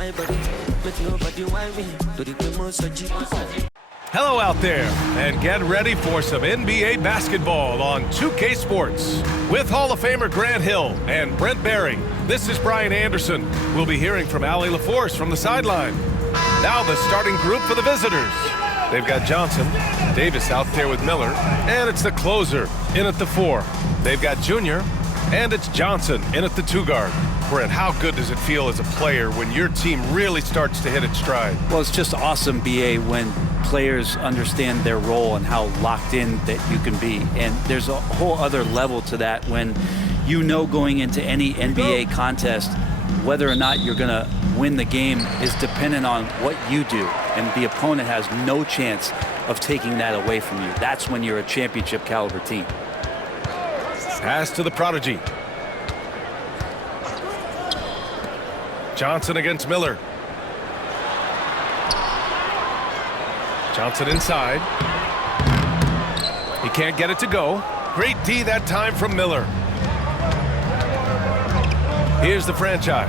my body, make nobody whine me. To the most Hello out there, and get ready for some NBA basketball on 2K Sports. With Hall of Famer Grant Hill and Brent Barry, this is Brian Anderson. We'll be hearing from Allie LaForce from the sideline. Now the starting group for the visitors. They've got Johnson, Davis out there with Miller, and it's the closer in at the 4. They've got Junior, and it's Johnson in at the 2 guard. Brent, how good does it feel as a player when your team really starts to hit its stride? Well, it's just awesome, BA, when players understand their role and how locked in that you can be. And there's a whole other level to that when you know going into any NBA contest whether or not you're going to win the game is dependent on what you do. And the opponent has no chance of taking that away from you. That's when you're a championship caliber team. Pass to the prodigy. Johnson against Miller. Johnson inside. He can't get it to go. Great D that time from Miller. Here's the franchise.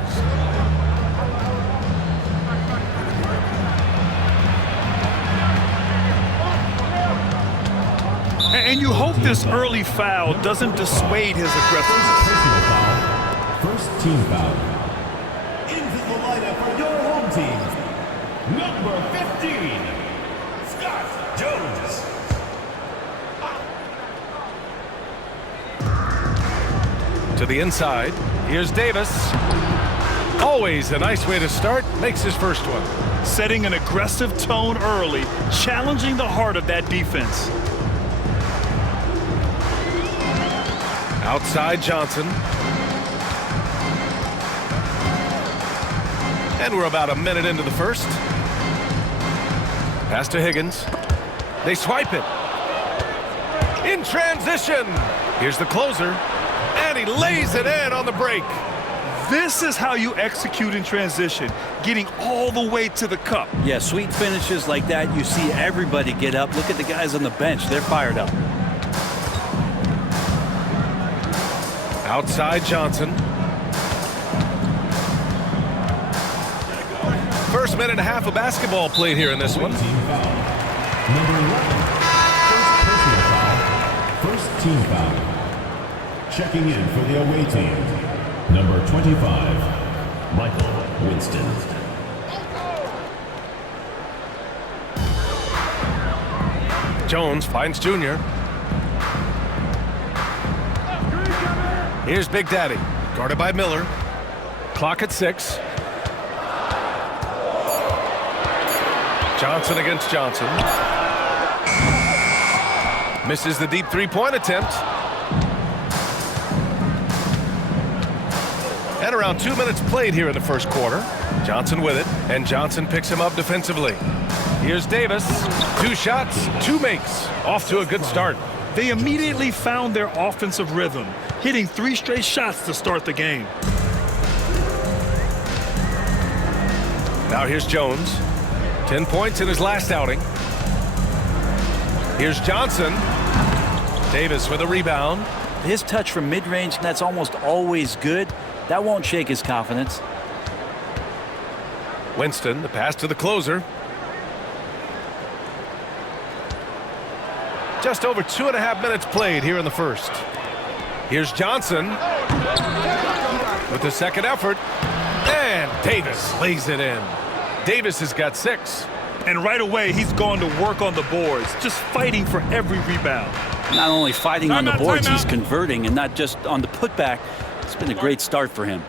And you hope this early foul doesn't dissuade his aggressiveness. Personal foul. First team foul. Into the lineup for your home team. Number 15, Scott Jones. To the inside. Here's Davis. Always a nice way to start. Makes his first one. Setting an aggressive tone early, challenging the heart of that defense. Outside Johnson. And we're about a minute into the first. Pass to Higgins. They swipe it. In transition. Here's the closer. And he lays it in on the break. This is how you execute in transition, getting all the way to the cup. Yeah, sweet finishes like that, you see everybody get up. Look at the guys on the bench. They're fired up. Outside Johnson. First minute and a half of basketball played here in this one. Team foul. Number 11. First personal foul. First team foul. Checking in for the away team. Number 25, Michael Winston. Jones finds Junior. Here's Big Daddy, guarded by Miller. Clock at 6. Johnson against Johnson. Misses the deep three-point attempt. And around 2 minutes played here in the first quarter. Johnson with it, and Johnson picks him up defensively. Here's Davis. 2 shots, 2 makes. Off to a good start. They immediately found their offensive rhythm, hitting 3 straight shots to start the game. Now here's Jones. 10 points in his last outing. Here's Johnson. Davis with a rebound. His touch from mid-range, that's almost always good. That won't shake his confidence. Winston, the pass to the closer. Just over 2.5 minutes played here in the first. Here's Johnson with the second effort. And Davis lays it in. Davis has got 6. And right away, he's gone to work on the boards, just fighting for every rebound. Not only fighting on the boards, he's converting, and not just on the putback. It's been a great start for him.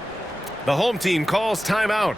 The home team calls timeout.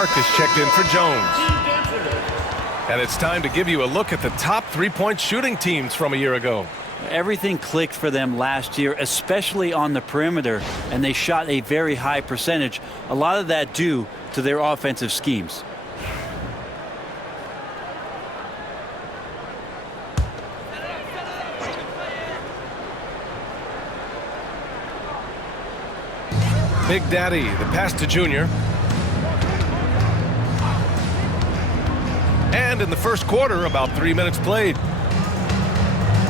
Mark is checked in for Jones. And it's time to give you a look at the top three-point shooting teams from a year ago. Everything clicked for them last year, especially on the perimeter, and they shot a very high percentage. A lot of that due to their offensive schemes. Big Daddy, the pass to Junior. And in the first quarter, about 3 minutes played.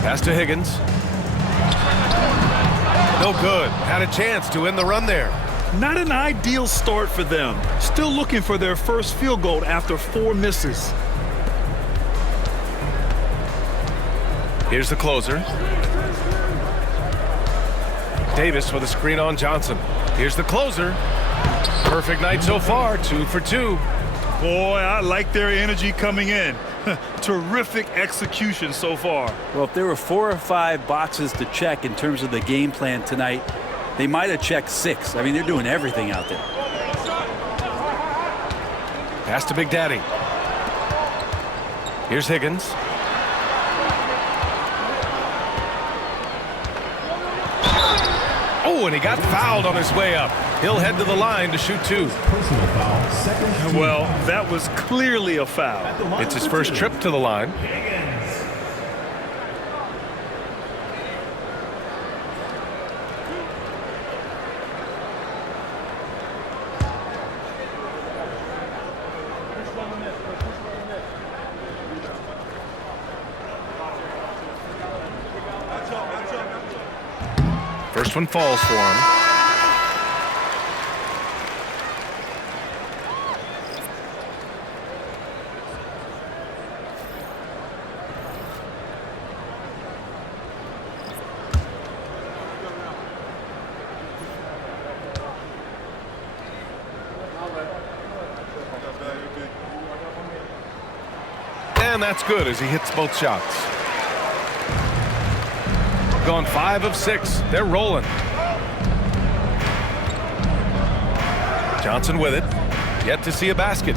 Pass to Higgins. No good. Had a chance to end the run there. Not an ideal start for them. Still looking for their first field goal after 4 misses. Here's the closer. Davis with a screen on Johnson. Here's the closer. Perfect night so far, 2 for 2. Boy, I like their energy coming in. Terrific execution so far. Well, if there were 4 or 5 boxes to check in terms of the game plan tonight, they might have checked 6. I mean, they're doing everything out there. Pass to Big Daddy. Here's Higgins. Oh, and he got fouled on his way up. He'll head to the line to shoot 2. Personal foul, second team Well, foul. that was clearly a foul. It's his first trip to the line. First one falls for him. And that's good as he hits both shots. Gone 5 of 6. They're rolling. Johnson with it. Yet to see a basket.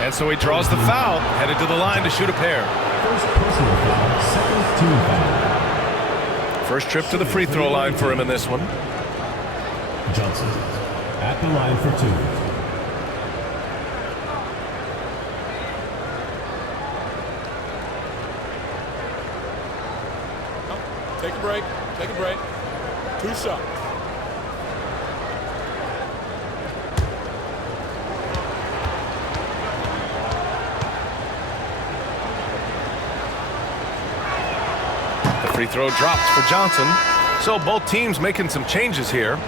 And so he draws the foul, headed to the line to shoot a pair. First personal foul, second team foul. First trip to the free throw line for him in this one. Johnson at the line for 2. Take a break. Take a break. 2 shots. The free throw drops for Johnson. So both teams making some changes here.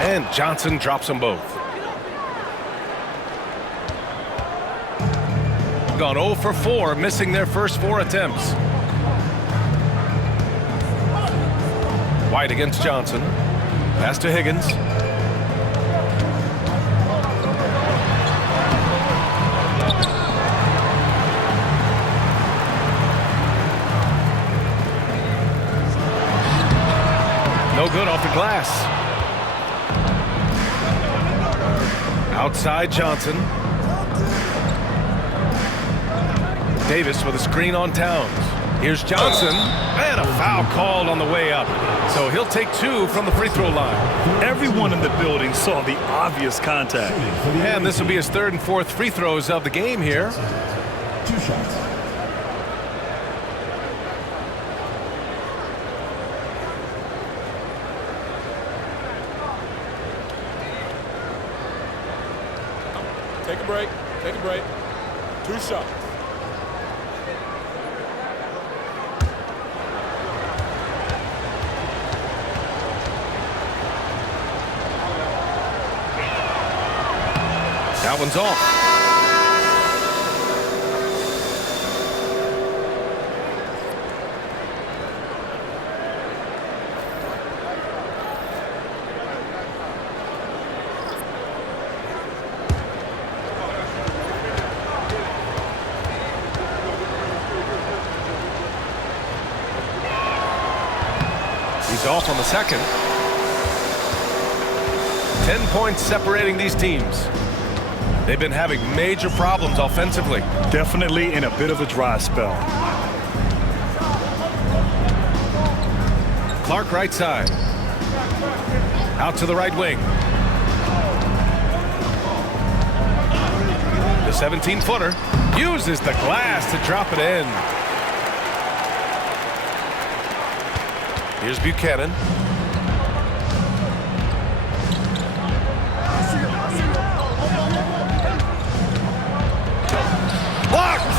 And Johnson drops them both. Gone 0 for 4, missing their first 4 attempts. White against Johnson. Pass to Higgins. No good off the glass. Outside Johnson. Davis with a screen on Towns. Here's Johnson. And a foul called on the way up. So he'll take 2 from the free throw line. Everyone in the building saw the obvious contact. And this will be his 3rd and 4th free throws of the game here. 2 shots. Take a break. Take a break. 2 shots. That one's off. off on the second. 10 points separating these teams. They've been having major problems offensively. Definitely in a bit of a dry spell. Clark right side. Out to the right wing. The 17-footer uses the glass to drop it in. Here's Buchanan. Blocked!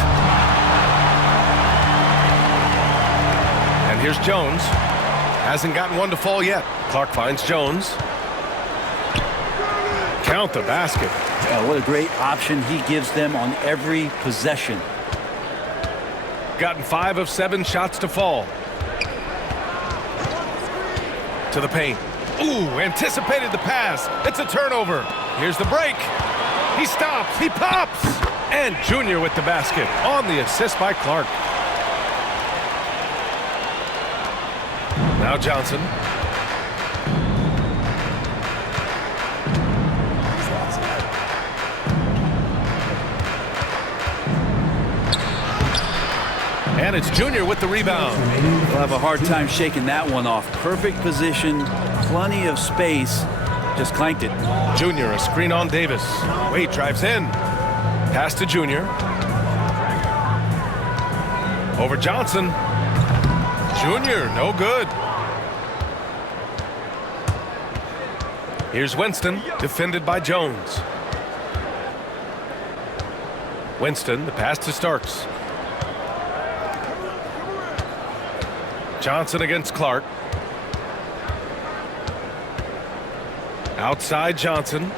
And here's Jones. Hasn't gotten one to fall yet. Clark finds Jones. Count the basket. What a great option he gives them on every possession. Gotten 5 of 7 shots to fall. To the paint. Ooh, anticipated the pass. It's a turnover. Here's the break. He stops. He pops. And Junior with the basket on the assist by Clark. Now Johnson. And it's Junior with the rebound. We'll have a hard time shaking that one off. Perfect position, plenty of space. Just clanked it. Junior, a screen on Davis. Wade drives in. Pass to Junior. Over Johnson. Junior, no good. Here's Winston, defended by Jones. Winston, the pass to Starks. Johnson against Clark. Outside Johnson.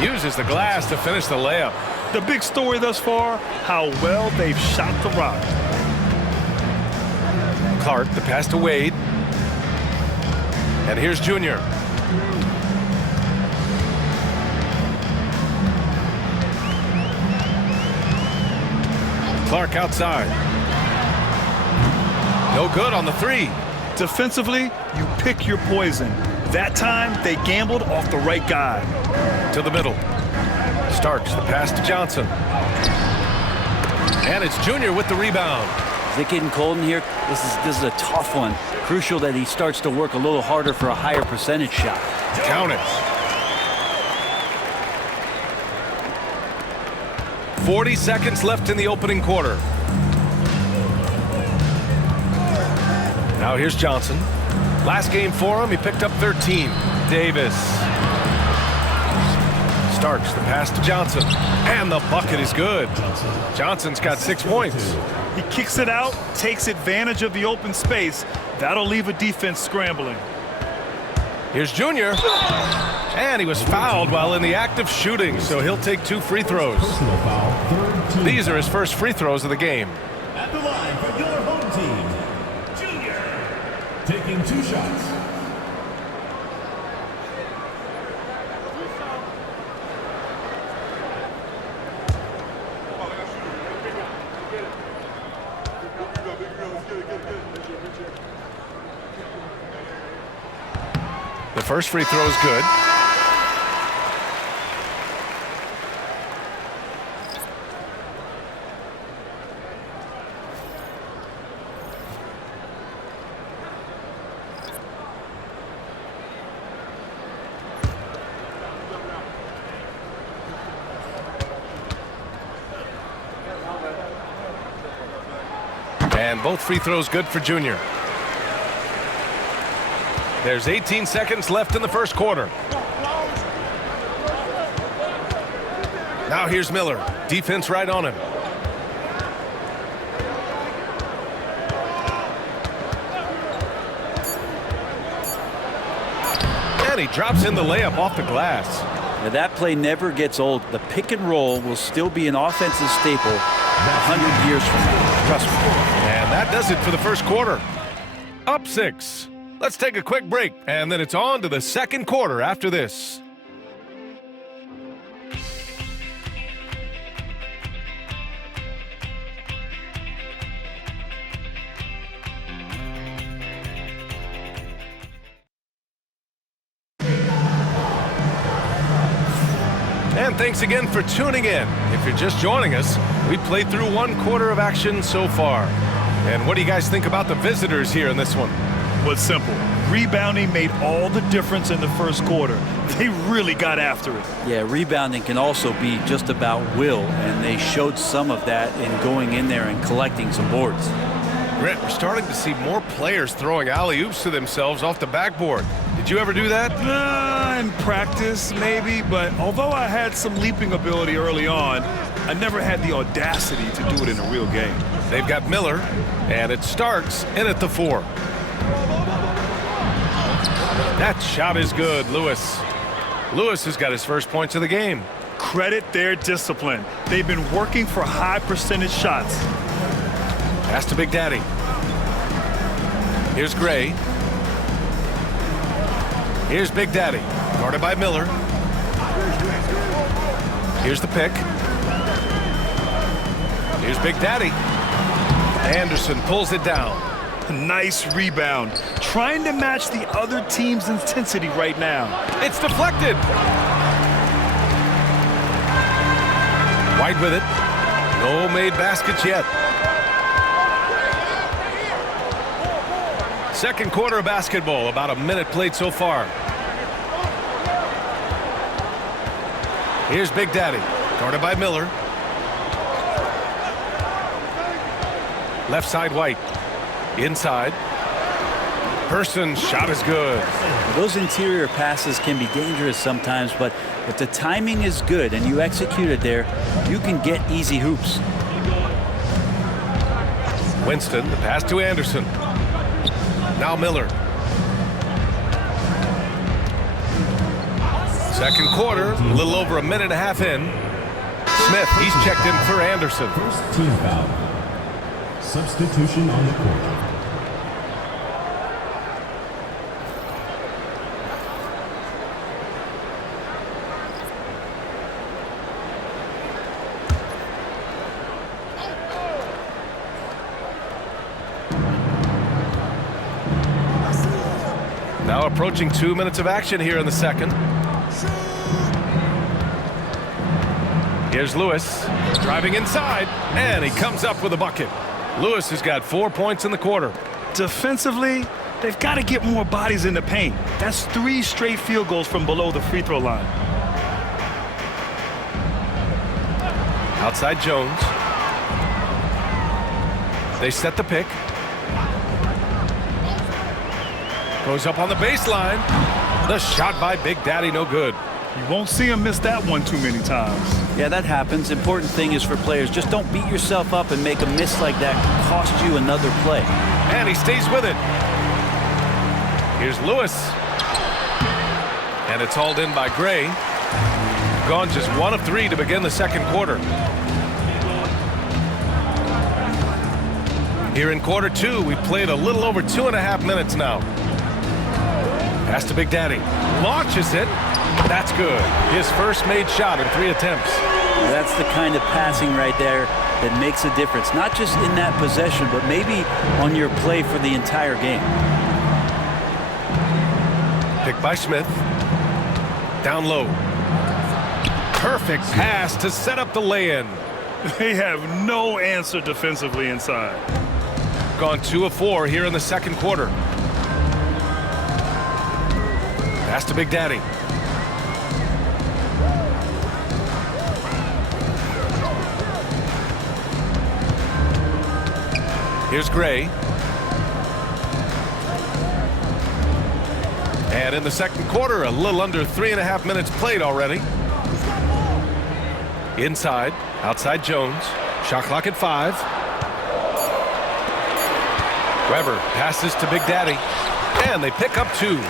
Uses the glass to finish the layup. The big story thus far, how well they've shot the rock. Clark, the pass to Wade. And here's Junior. Clark outside. No good on the three. Defensively, you pick your poison. That time, they gambled off the right guy. To the middle. Starks, the pass to Johnson. And it's Junior with the rebound. Is it getting cold in here? This is a tough one. Crucial that he starts to work a little harder for a higher percentage shot. Count it. 40 seconds left in the opening quarter. Now here's Johnson. Last game for him, he picked up 13. Davis. Starks, the pass to Johnson. And the bucket is good. Johnson's got 6 points. He kicks it out, takes advantage of the open space. That'll leave a defense scrambling. Here's Junior. And he was fouled while in the act of shooting, so he'll take 2 free throws. These are his first free throws of the game. At the line for your home team, Junior, taking 2 shots. The first free throw is good. And both free throws good for Junior. There's 18 seconds left in the first quarter. Now here's Miller. Defense right on him. And he drops in the layup off the glass. Now that play never gets old. The pick and roll will still be an offensive staple 100 years from now. Trust me. And that does it for the first quarter. Up 6. Let's take a quick break, and then it's on to the second quarter after this. And thanks again for tuning in. If you're just joining us, we played through 1 quarter of action so far. And what do you guys think about the visitors here in this one? Well, it's simple. Rebounding made all the difference in the first quarter. They really got after it. Yeah, rebounding can also be just about will, and they showed some of that in going in there and collecting some boards. Brent, we're starting to see more players throwing alley-oops to themselves off the backboard. Did you ever do that? In practice, maybe, but although I had some leaping ability early on, I never had the audacity to do it in a real game. They've got Miller, and it's Starks in at the 4. That shot is good, Lewis. Lewis has got his first points of the game. Credit their discipline. They've been working for high percentage shots. Pass to Big Daddy. Here's Gray. Here's Big Daddy, guarded by Miller. Here's the pick. Here's Big Daddy. Anderson pulls it down. Nice rebound. Trying to match the other team's intensity right now. It's deflected. White with it. No made baskets yet. Second quarter of basketball, about a minute played so far. Here's Big Daddy, guarded by Miller. Left side White. Inside. Person's shot is good. Those interior passes can be dangerous sometimes, but if the timing is good and you execute it there, you can get easy hoops. Winston, the pass to Anderson. Now Miller. Second quarter, a little over a minute and a half in. Smith, he's checked in for Anderson. First team foul. Substitution on the court. Now approaching 2 minutes of action here in the second. Here's Lewis, driving inside, and he comes up with a bucket. Lewis has got 4 points in the quarter. Defensively, they've got to get more bodies in the paint. That's 3 straight field goals from below the free throw line. Outside Jones. They set the pick. Goes up on the baseline. The shot by Big Daddy, no good. You won't see him miss that one too many times. Yeah, that happens. Important thing is for players, just don't beat yourself up and make a miss like that cost you another play. And he stays with it. Here's Lewis. And it's hauled in by Gray. Gone just 1 of 3 to begin the second quarter. Here in quarter 2, we played a little over 2.5 minutes now. Pass to Big Daddy. Launches it. That's good. His first made shot in 3 attempts. That's the kind of passing right there that makes a difference. Not just in that possession, but maybe on your play for the entire game. Picked by Smith. Down low. Perfect pass to set up the lay-in. They have no answer defensively inside. Gone 2 of 4 here in the second quarter. Pass to Big Daddy. Here's Gray. And in the second quarter, a little under 3.5 minutes played already. Inside, outside Jones. Shot clock at 5. Weber passes to Big Daddy. And they pick up 2.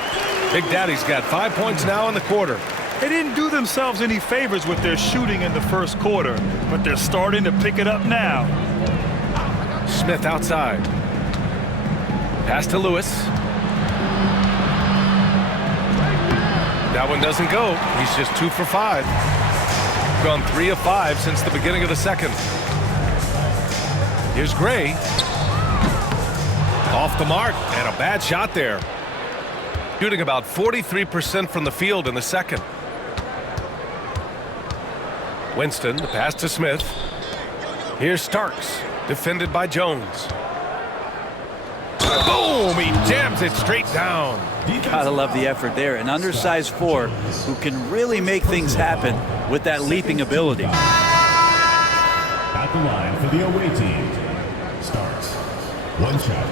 Big Daddy's got 5 points now in the quarter. They didn't do themselves any favors with their shooting in the first quarter, but they're starting to pick it up now. Smith outside. Pass to Lewis. That one doesn't go. He's just 2 for 5. Gone 3 of 5 since the beginning of the second. Here's Gray. Off the mark, and a bad shot there. Shooting about 43% from the field in the second. Winston, the pass to Smith. Here's Starks, defended by Jones. Boom! He jams it straight down. Gotta love the effort there. An undersized 4 who can really make things happen with that leaping ability. At the line for the away team, Starks. 1 shot.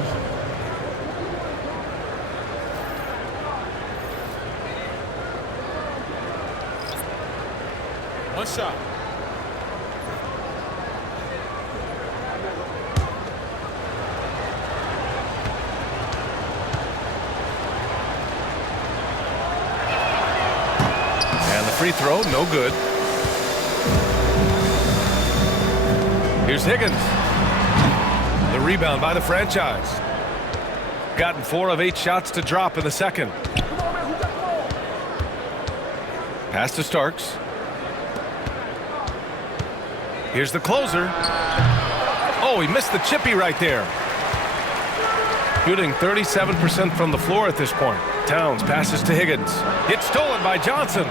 One shot. And the free throw, no good. Here's Higgins. The rebound by the franchise. Gotten 4 of 8 shots to drop in the second. Pass to Starks. Here's the closer. Oh, he missed the chippy right there. Shooting 37% from the floor at this point. Towns passes to Higgins. It's stolen by Johnson.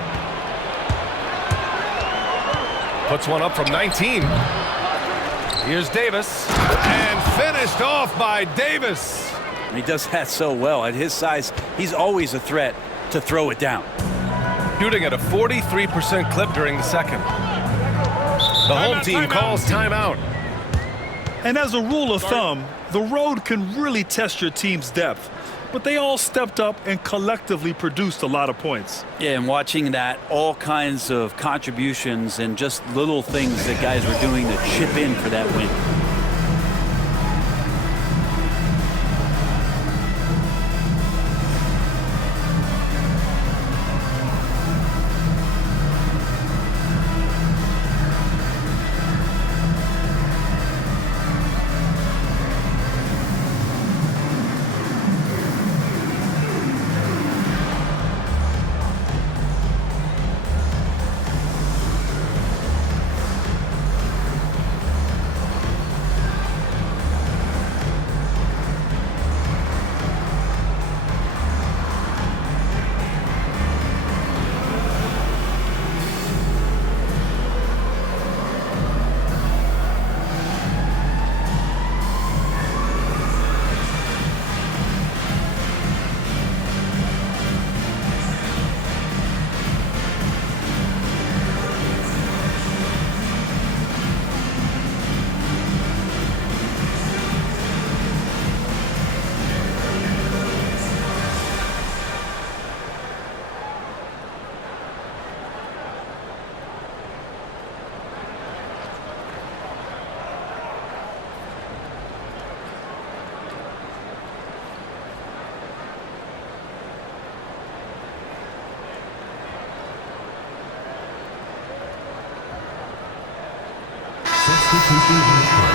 Puts one up from 19. Here's Davis. And finished off by Davis. He does that so well. At his size, he's always a threat to throw it down. Shooting at a 43% clip during the second. The home team calls timeout. And as a rule of thumb, the road can really test your team's depth. But they all stepped up and collectively produced a lot of points. Yeah, and watching that, all kinds of contributions and just little things that guys were doing to chip in for that win.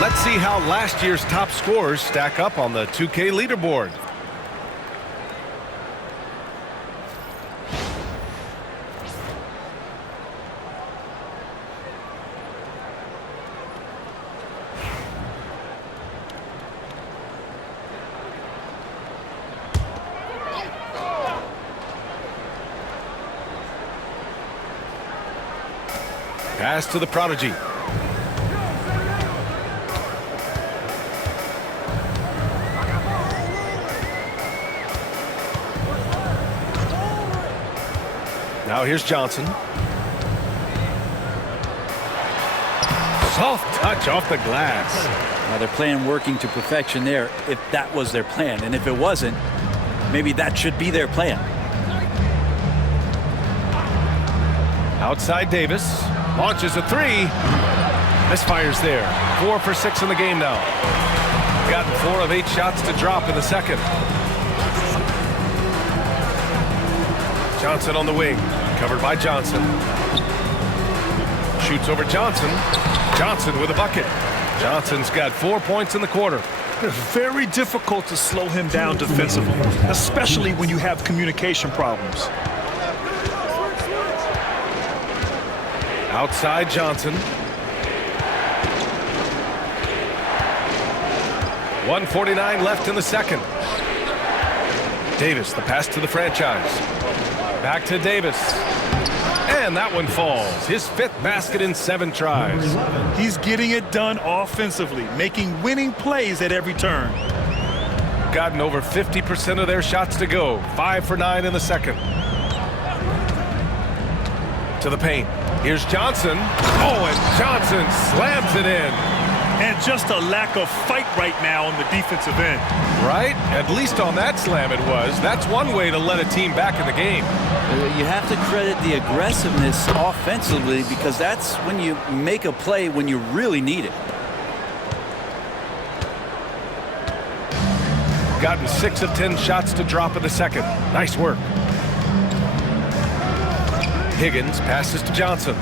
Let's see how last year's top scorers stack up on the 2K leaderboard. Pass to the prodigy. Now here's Johnson. Soft touch off the glass. Now they're playing working to perfection there if that was their plan. And if it wasn't, maybe that should be their plan. Outside Davis. Launches a 3. Misfires there. 4 for 6 in the game now. Gotten 4 of 8 shots to drop in the second. Johnson on the wing. Covered by Johnson. Shoots over Johnson. Johnson with a bucket. Johnson's got 4 points in the quarter. It's very difficult to slow him down defensively, especially when you have communication problems. Outside Johnson. 1:49 left in the second. Davis, the pass to the franchise. Back to Davis. And that one falls. His 5th basket in 7 tries. He's getting it done offensively, making winning plays at every turn. Gotten over 50% of their shots to go. 5 for 9 in the second. To the paint. Here's Johnson. Oh, and Johnson slams it in. And just a lack of fight right now on the defensive end. Right? At least on that slam it was. That's one way to let a team back in the game. You have to credit the aggressiveness offensively, because that's when you make a play when you really need it. Gotten 6 of 10 shots to drop in the second. Nice work. Higgins passes to Johnson.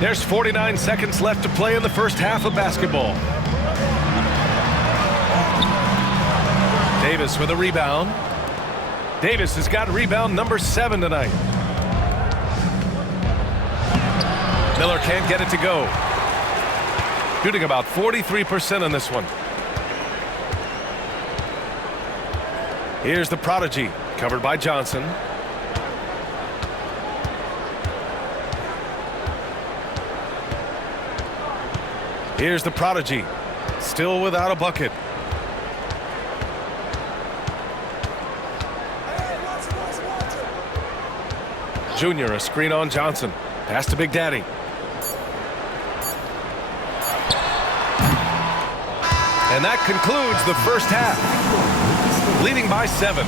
There's 49 seconds left to play in the first half of basketball. Davis with a rebound. Davis has got rebound number 7 tonight. Miller can't get it to go. Shooting about 43% on this one. Here's the prodigy, covered by Johnson. Here's the prodigy, still without a bucket. Junior, a screen on Johnson. Pass to Big Daddy. And that concludes the first half. Leading by 7.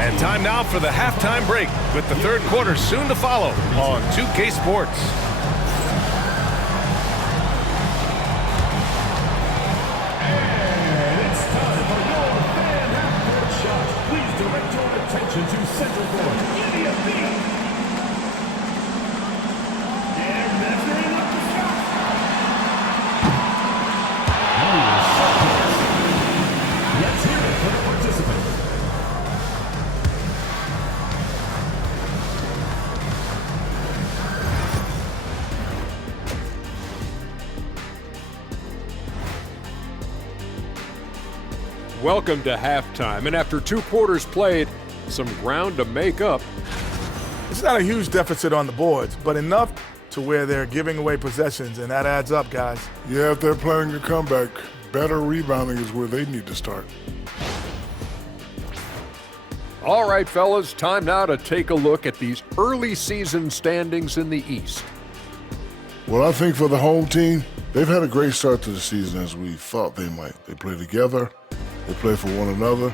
And time now for the halftime break, with the third quarter soon to follow on 2K Sports. And it's time for your fan half-court shot. Please direct your attention to Central Court. India beat. And measuring up the shot. Let's hear it for the participant. Welcome to halftime, and after 2 quarters played, some ground to make up. It's not a huge deficit on the boards, but enough to where they're giving away possessions, and that adds up, guys. Yeah, if they're planning a comeback, better rebounding is where they need to start. All right, fellas, time now to take a look at these early season standings in the East. Well, I think for the home team, they've had a great start to the season as we thought they might. They play together, they play for one another,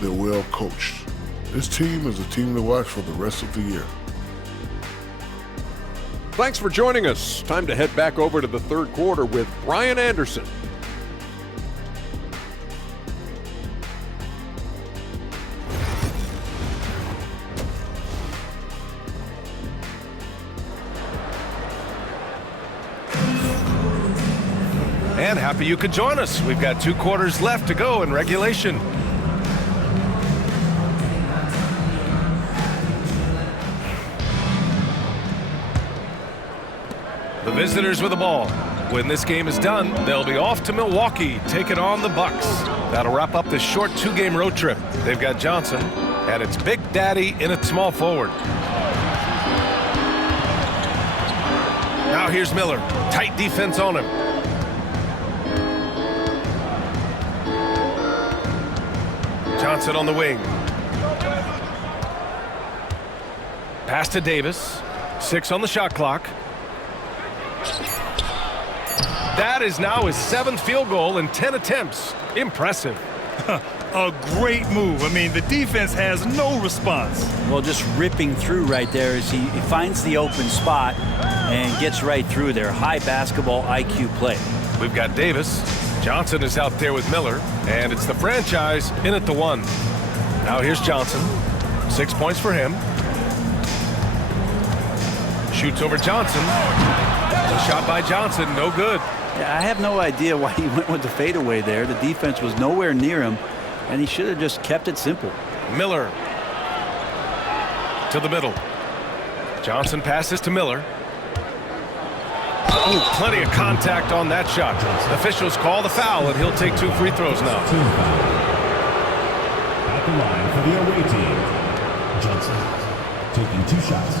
they're well coached. This team is a team to watch for the rest of the year. Thanks for joining us. Time to head back over to the third quarter with Brian Anderson. And happy you could join us. We've got 2 quarters left to go in regulation. The visitors with the ball. When this game is done, they'll be off to Milwaukee, taking on the Bucks. That'll wrap up this short 2-game road trip. They've got Johnson, and it's Big Daddy in at small forward. Now here's Miller. Tight defense on him. Johnson on the wing. Pass to Davis. 6 on the shot clock. That is now his 7th field goal in 10 attempts. Impressive. A great move. I mean, the defense has no response. Well, just ripping through right there as he finds the open spot and gets right through there. High basketball IQ play. We've got Davis. Johnson is out there with Miller, and it's the franchise in at the 1. Now here's Johnson. 6 points for him. Shoots over Johnson. A shot by Johnson, no good. Yeah, I have no idea why he went with the fadeaway there. The defense was nowhere near him, and he should have just kept it simple. Miller to the middle. Johnson passes to Miller. Oh, plenty of contact on that shot. Officials call the foul, and he'll take 2 free throws now. At the line for the away team, Johnson, taking 2 shots.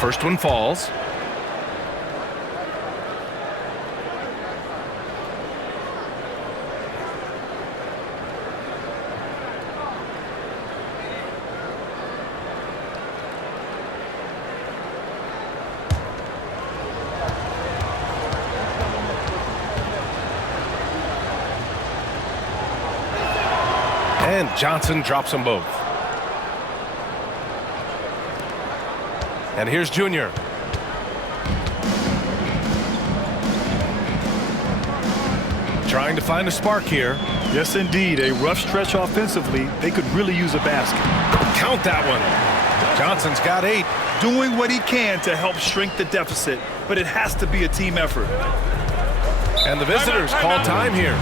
First one falls. And Johnson drops them both. And here's Junior. Trying to find a spark here. Yes, indeed. A rough stretch offensively. They could really use a basket. Count that one. Johnson's got 8. Doing what he can to help shrink the deficit, but it has to be a team effort. And the visitors call time here.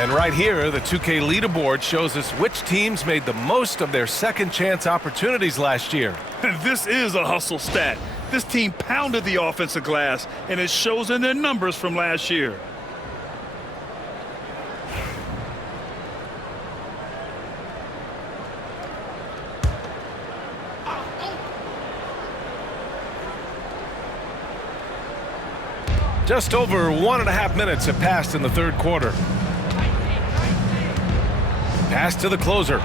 And right here, the 2K leaderboard shows us which teams made the most of their second chance opportunities last year. This is a hustle stat. This team pounded the offensive glass, and it shows in their numbers from last year. Just over 1.5 minutes have passed in the third quarter. Pass to the closer.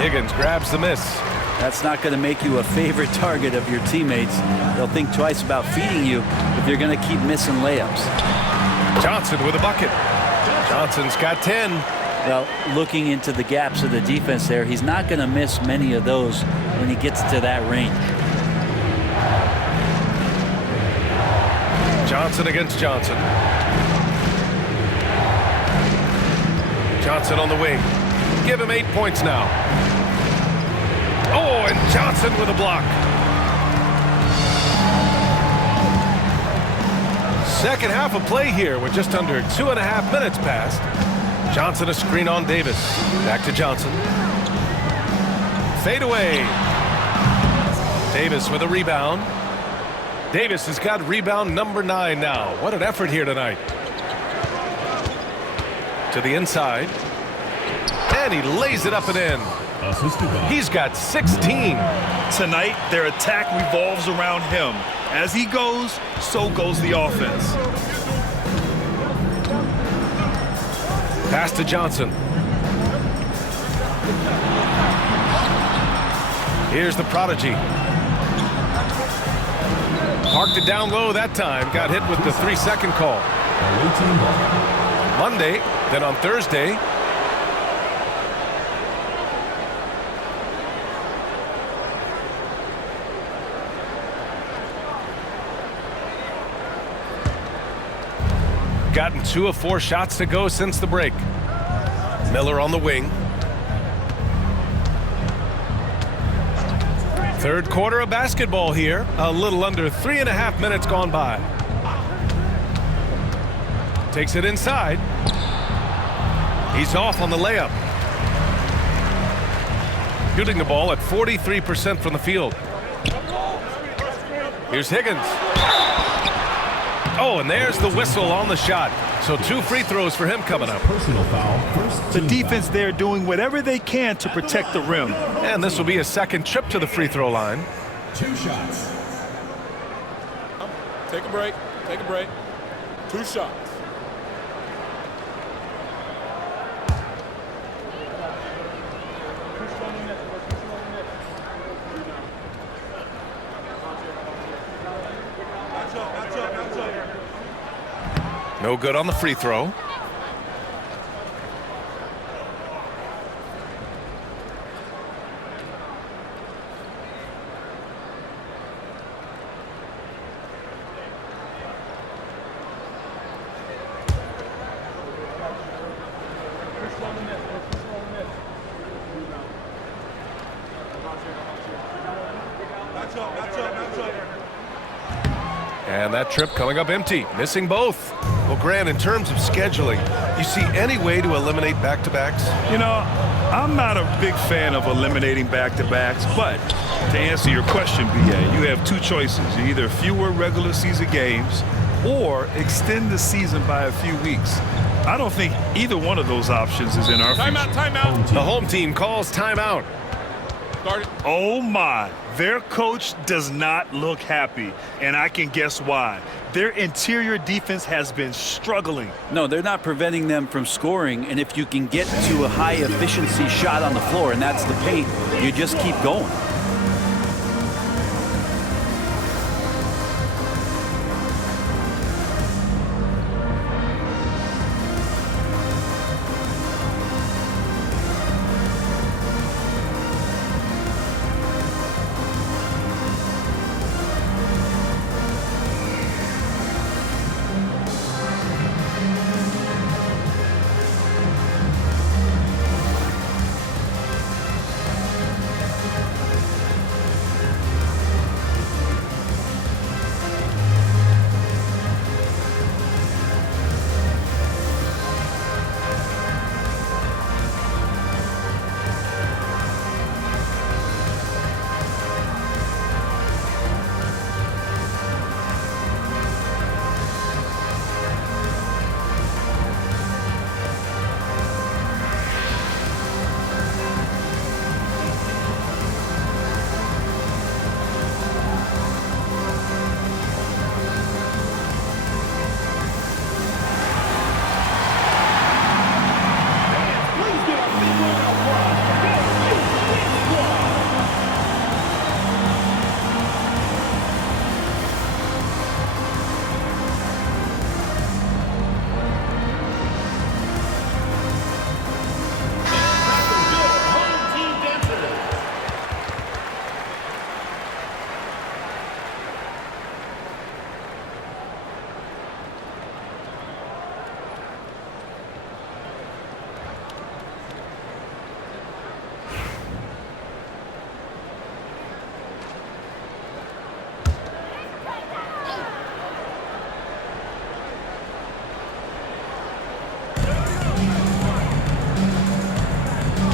Higgins grabs the miss. That's not going to make you a favorite target of your teammates. They'll think twice about feeding you if you're going to keep missing layups. Johnson with a bucket. Johnson's got 10. Well, looking into the gaps of the defense there, he's not going to miss many of those when he gets to that range. Johnson against Johnson. Johnson on the wing. Give him 8 points now. Oh, and Johnson with a block. Second half of play here with just under 2.5 minutes passed. Johnson a screen on Davis. Back to Johnson. Fade away. Davis with a rebound. Davis has got rebound number 9 now. What an effort here tonight. To the inside. And he lays it up and in. He's got 16. Tonight, their attack revolves around him. As he goes, so goes the offense. Pass to Johnson. Here's the prodigy. Parked it down low that time. Got hit with the 3-second call. Monday, then on Thursday. Gotten 2 of 4 shots to go since the break. Miller on the wing. Third quarter of basketball here. A little under 3.5 minutes gone by. Takes it inside. He's off on the layup. Shooting the ball at 43% from the field. Here's Higgins. Oh, and there's the whistle on the shot. So 2 free throws for him coming up. Personal foul. First The team defense foul. there doing whatever they can to protect the rim. And this will be a second trip to the free throw line. 2 shots. Take a break. Take a break. 2 shots. No good on the free throw. And that trip coming up empty, missing both. Well, Grant, in terms of scheduling, you see any way to eliminate back-to-backs? You know, I'm not a big fan of eliminating back-to-backs, but to answer your question, BA, you have 2 choices. Either fewer regular season games or extend the season by a few weeks. I don't think either one of those options is in our future. Timeout, timeout. The home team calls timeout. Start it. Oh my, their coach does not look happy, and I can guess why. Their interior defense has been struggling. No, they're not preventing them from scoring, and if you can get to a high efficiency shot on the floor, and that's the paint, you just keep going.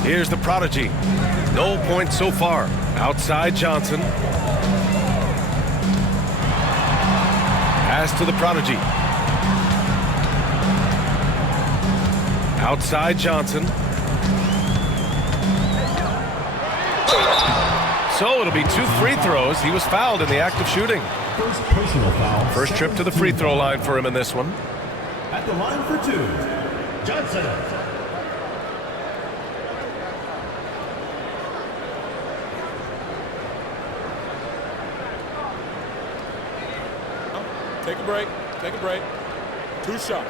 Here's the prodigy. No points so far. Outside Johnson. Pass to the prodigy. Outside Johnson. So it'll be 2 free throws. He was fouled in the act of shooting. First personal foul. First trip to the free throw line for him in this one. At the line for 2, Johnson. Take a break. Take a break. 2 shots.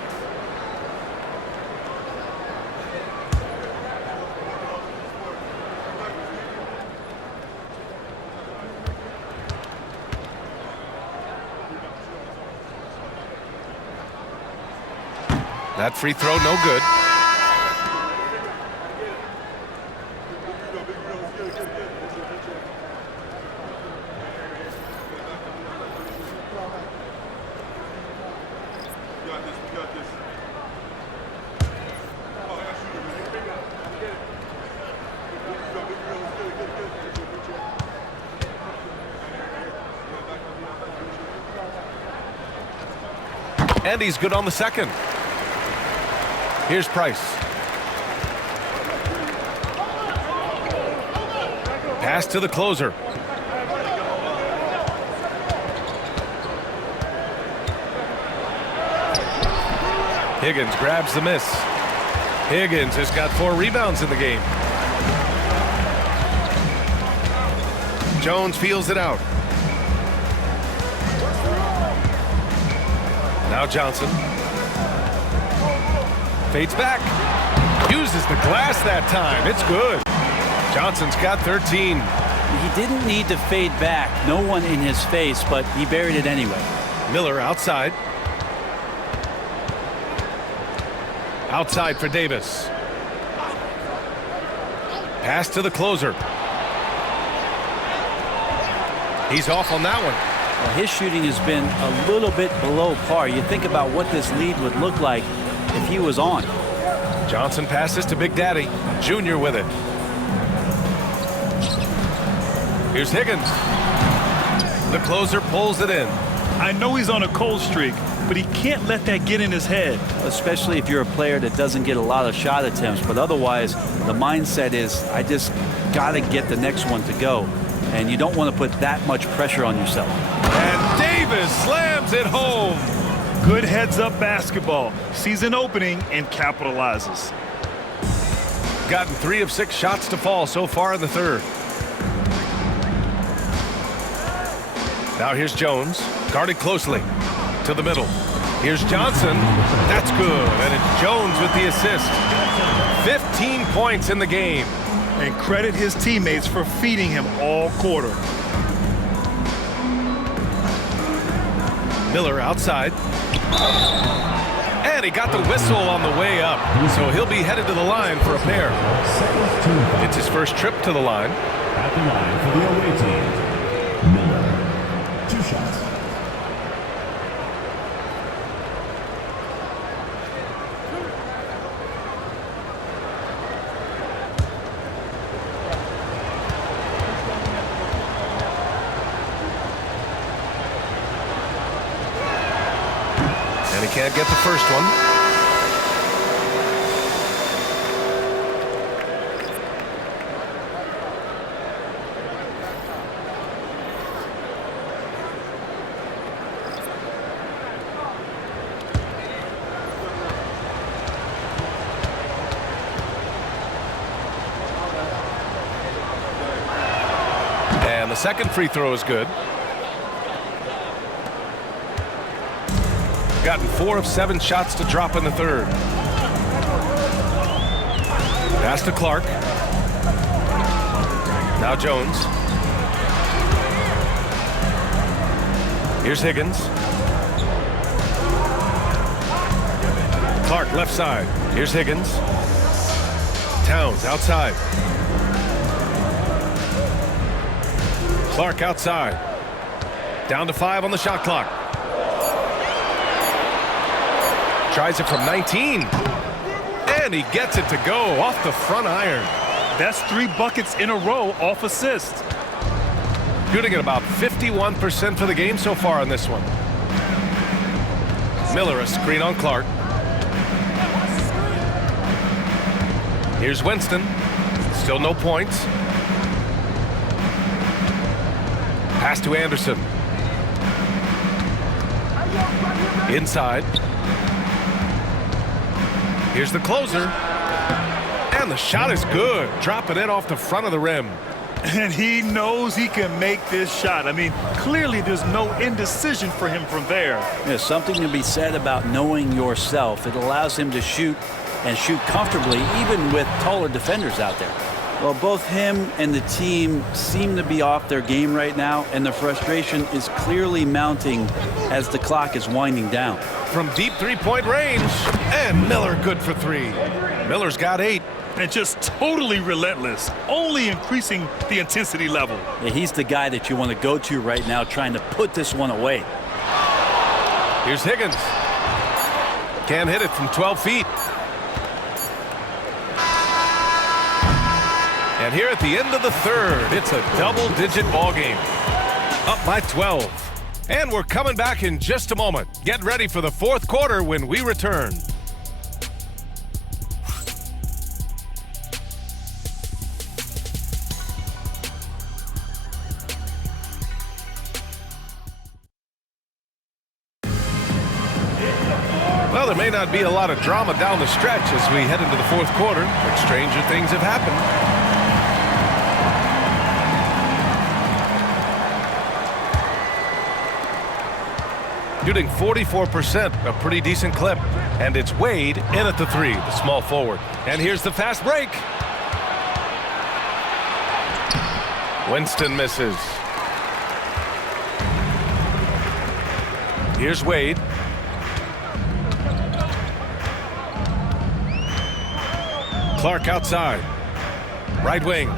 That free throw, no good. And he's good on the second. Here's Price. Pass to the closer. Higgins grabs the miss. Higgins has got 4 rebounds in the game. Jones feels it out. Now Johnson. Fades back. Uses the glass that time. It's good. Johnson's got 13. He didn't need to fade back. No one in his face, but he buried it anyway. Miller outside. Outside for Davis. Pass to the closer. He's off on that one. Well, his shooting has been a little bit below par. You think about what this lead would look like if he was on. Johnson passes to Big Daddy. Junior with it. Here's Higgins. The closer pulls it in. I know he's on a cold streak, but he can't let that get in his head. Especially if you're a player that doesn't get a lot of shot attempts. But otherwise, the mindset is, I just got to get the next one to go. And you don't want to put that much pressure on yourself. And Davis slams it home. Good heads-up basketball. Sees an opening and capitalizes. Gotten 3 of 6 shots to fall so far in the third. Now here's Jones, guarded closely to the middle. Here's Johnson. That's good. And it's Jones with the assist. 15 points in the game. And credit his teammates for feeding him all quarter. Miller outside. And he got the whistle on the way up. So he'll be headed to the line for a pair. It's his first trip to the line. At the line for the away team, Miller. 2 shots. And he can't get the first one. And the second free throw is good. Gotten 4 of 7 shots to drop in the third. Pass to Clark. Now Jones. Here's Higgins. Clark left side. Here's Higgins. Towns outside. Clark outside. Down to 5 on the shot clock. Tries it from 19. And he gets it to go off the front iron. That's 3 buckets in a row off assist. Shooting at about 51% for the game so far on this one. Miller a screen on Clark. Here's Winston. Still no points. Pass to Anderson. Inside. Here's the closer. And the shot is good. Dropping it off the front of the rim. And he knows he can make this shot. I mean, clearly there's no indecision for him from there. There's something to be said about knowing yourself. It allows him to shoot and shoot comfortably, even with taller defenders out there. Well, both him and the team seem to be off their game right now, and the frustration is clearly mounting as the clock is winding down. From deep three-point range, and Miller good for 3. Miller's got 8. And just totally relentless, only increasing the intensity level. Yeah, he's the guy that you want to go to right now, trying to put this one away. Here's Higgins. Can't hit it from 12 feet. And here at the end of the third, it's a double-digit ball game. Up by 12. And we're coming back in just a moment. Get ready for the fourth quarter when we return. Well, there may not be a lot of drama down the stretch as we head into the fourth quarter, but stranger things have happened. Shooting 44%, a pretty decent clip. And it's Wade in at the 3, the small forward. And here's the fast break. Winston misses. Here's Wade. Clark outside. Right wing.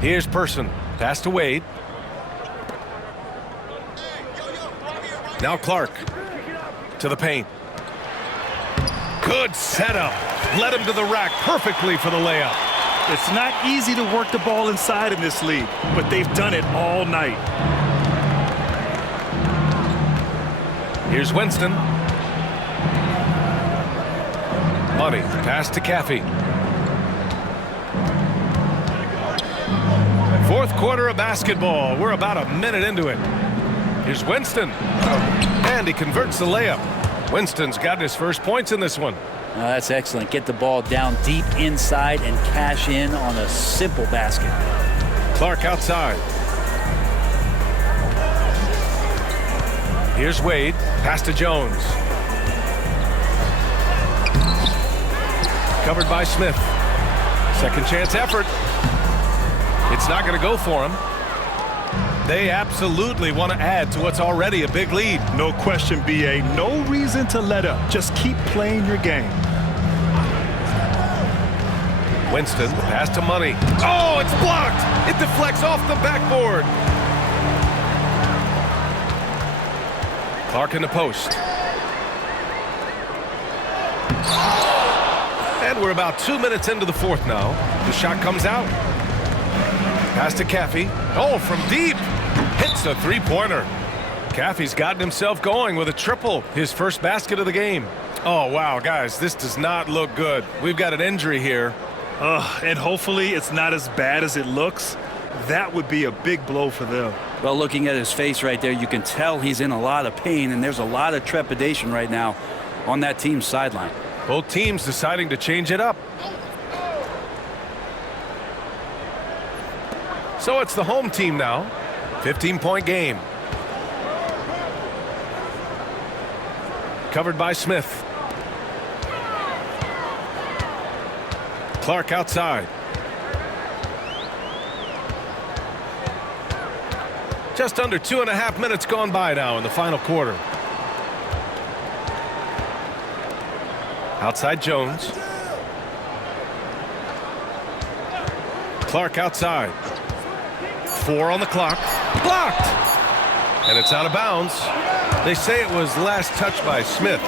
Here's Person. Pass to Wade. Now Clark to the paint. Good setup. Led him to the rack perfectly for the layup. It's not easy to work the ball inside in this league, but they've done it all night. Here's Winston. Money. Pass to Caffey. Fourth quarter of basketball. We're about a minute into it. Here's Winston. And he converts the layup. Winston's got his first points in this one. That's excellent. Get the ball down deep inside and cash in on a simple basket. Clark outside. Here's Wade. Pass to Jones. Covered by Smith. Second chance effort. It's not going to go for him. They absolutely want to add to what's already a big lead. No question, B.A. No reason to let up. Just keep playing your game. Winston, pass to Money. Oh, it's blocked. It deflects off the backboard. Clark in the post. And we're about 2 minutes into the fourth now. The shot comes out. Pass to Caffey. Oh, from deep. Hits a three-pointer. Caffey's gotten himself going with a triple. His first basket of the game. Oh, wow, guys, this does not look good. We've got an injury here. And hopefully it's not as bad as it looks. That would be a big blow for them. Well, looking at his face right there, you can tell he's in a lot of pain, and there's a lot of trepidation right now on that team's sideline. Both teams deciding to change it up. So it's the home team now. 15-point game. Covered by Smith. Clark outside. Just under 2.5 minutes gone by now in the final quarter. Outside Jones. Clark outside. 4 on the clock. Blocked! And it's out of bounds. They say it was last touched by Smith.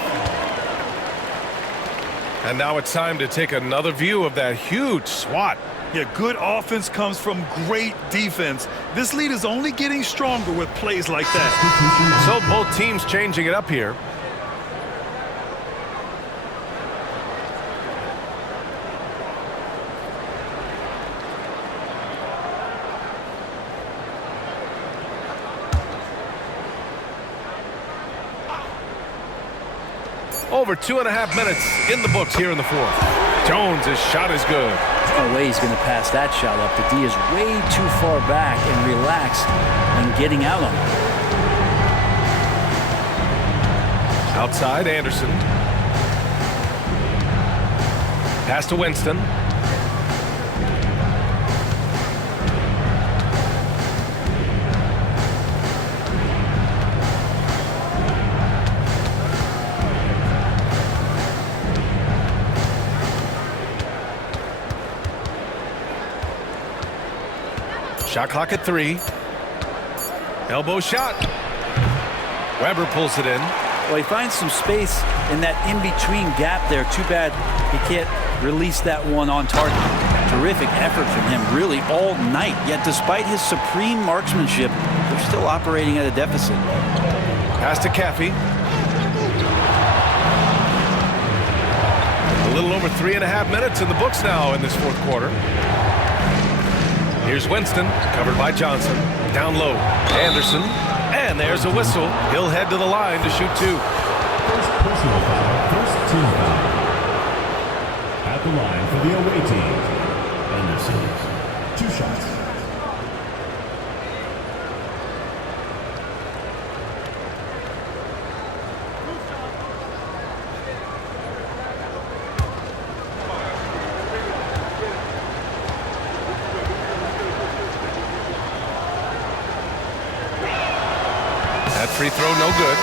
And now it's time to take another view of that huge swat. Yeah, good offense comes from great defense. This lead is only getting stronger with plays like that. So both teams changing it up here. Over 2.5 minutes in the books here in the fourth. Jones' shot is good. No way he's going to pass that shot up. The D is way too far back and relaxed and getting out on him. Outside, Anderson. Pass to Winston. Shot clock at 3. Elbow shot. Weber pulls it in. Well, he finds some space in that in-between gap there. Too bad he can't release that one on target. Terrific effort from him really all night. Yet despite his supreme marksmanship, they're still operating at a deficit. Pass to Caffey. A little over 3.5 minutes in the books now in this fourth quarter. Here's Winston, covered by Johnson. Down low, Anderson. And there's a whistle. He'll head to the line to shoot 2. First personal foul, first team foul. At the line for the away team, Anderson, 2 shots. That free throw no good.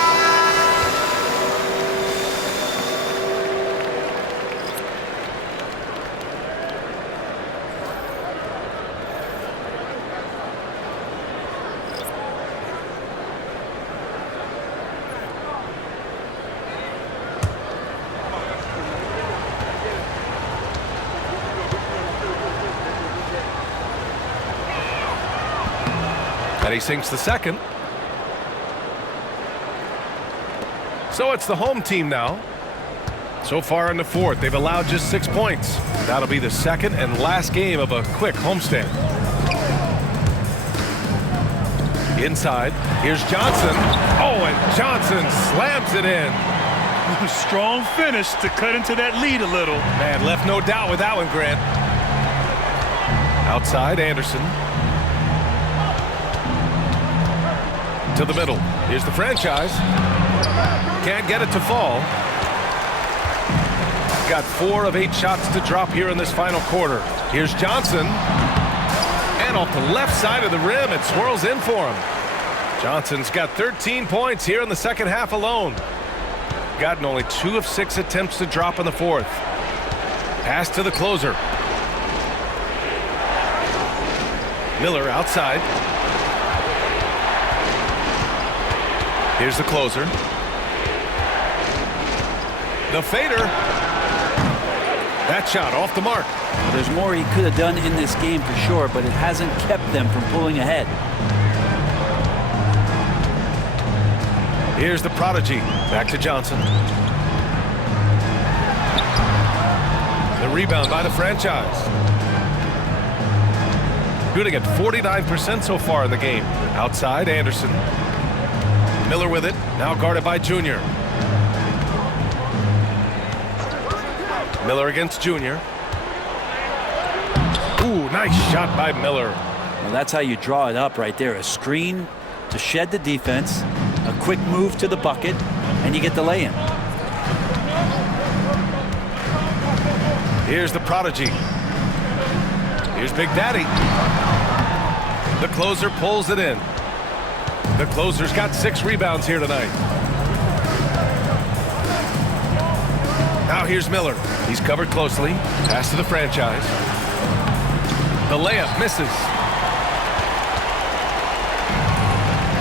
And he sinks the second. So it's the home team now. So far in the fourth, they've allowed just 6 points. That'll be the second and last game of a quick homestand. Inside, here's Johnson. Oh, and Johnson slams it in. Strong finish to cut into that lead a little. Man, left no doubt with that one, Grant. Outside, Anderson. To the middle. Here's the franchise. Can't get it to fall. Got 4 of 8 shots to drop here in this final quarter. Here's Johnson. And off the left side of the rim, it swirls in for him. Johnson's got 13 points here in the second half alone. Gotten only 2 of 6 attempts to drop in the fourth. Pass to the closer. Miller outside. Here's the closer. The fader. That shot off the mark. There's more he could have done in this game for sure, but it hasn't kept them from pulling ahead. Here's the prodigy. Back to Johnson. The rebound by the franchise. Shooting at 49% so far in the game. Outside, Anderson. Miller with it. Now guarded by Junior. Miller against Junior. Ooh, nice shot by Miller. Well, that's how you draw it up right there. A screen to shed the defense, a quick move to the bucket, and you get the lay-in. Here's the prodigy. Here's Big Daddy. The closer pulls it in. The closer's got 6 rebounds here tonight. Now here's Miller. He's covered closely. Pass to the franchise. The layup misses.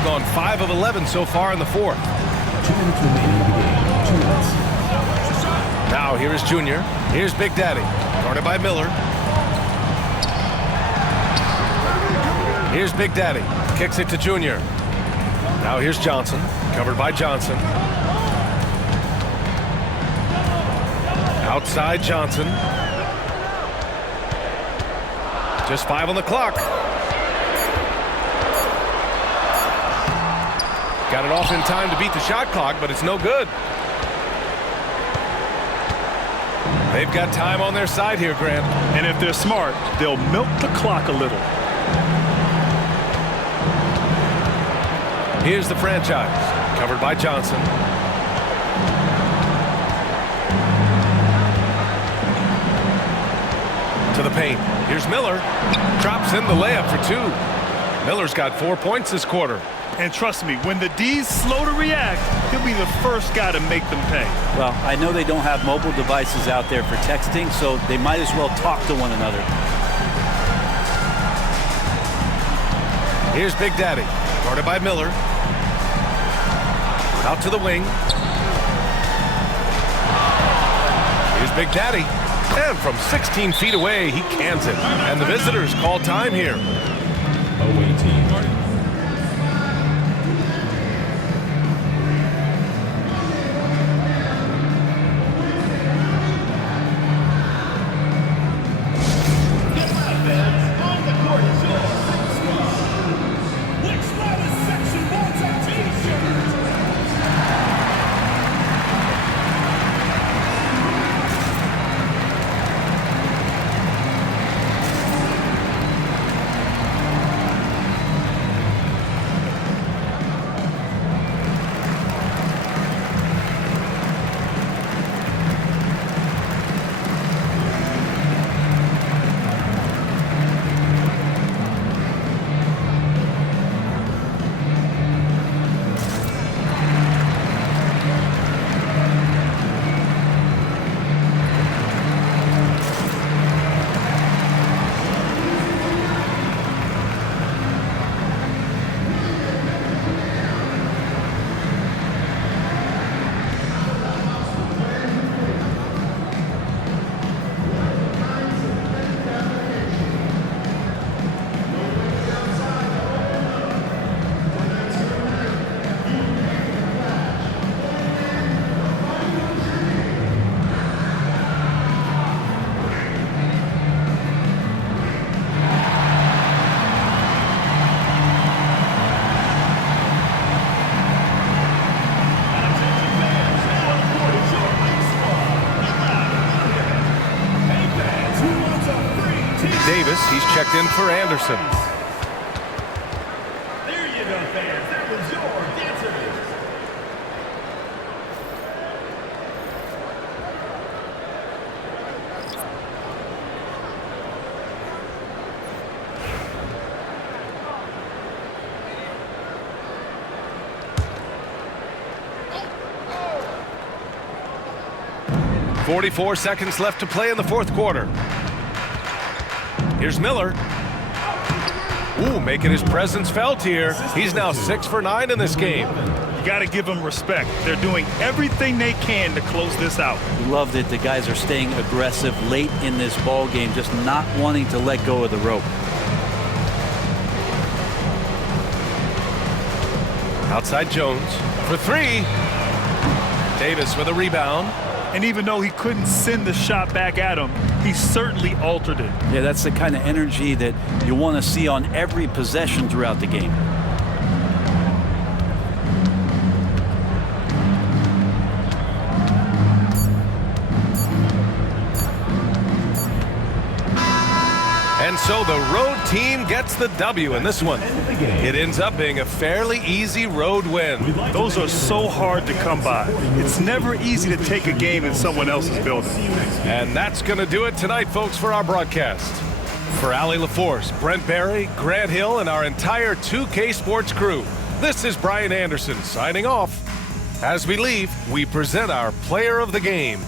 Gone 5 of 11 so far in the fourth. 2 minutes remaining in the game. 2 minutes. Now here is Junior. Here's Big Daddy. Guarded by Miller. Here's Big Daddy. Kicks it to Junior. Now here's Johnson. Covered by Johnson. Outside Johnson. Just 5 on the clock. Got it off in time to beat the shot clock, but it's no good. They've got time on their side here, Grant. And if they're smart, they'll milk the clock a little. Here's the franchise, covered by Johnson. To the paint. Here's Miller. Drops in the layup for 2. Miller's got 4 points this quarter. And trust me, when the D's slow to react, he'll be the first guy to make them pay. Well, I know they don't have mobile devices out there for texting, so they might as well talk to one another. Here's Big Daddy, guarded by Miller. Out to the wing. Here's Big Daddy. And from 16 feet away, he cans it. And the visitors call time here. Away team. Davis, he's checked in for Anderson. There you go, fans. That was your dancers. Oh. 44 seconds left to play in the fourth quarter. Here's Miller. Ooh, making his presence felt here. He's now 6 for 9 in this game. You got to give them respect. They're doing everything they can to close this out. Love that the guys are staying aggressive late in this ball game, just not wanting to let go of the rope. Outside Jones for 3. Davis with a rebound. And even though he couldn't send the shot back at him, he certainly altered it. Yeah, that's the kind of energy that you want to see on every possession throughout the game. And so the road team gets the W in this one. It ends up being a fairly easy road win. Those are so hard to come by. It's never easy to take a game in someone else's building. And that's going to do it tonight, folks, for our broadcast. For Allie LaForce, Brent Barry, Grant Hill, and our entire 2K Sports crew, this is Brian Anderson signing off. As we leave, we present our player of the game.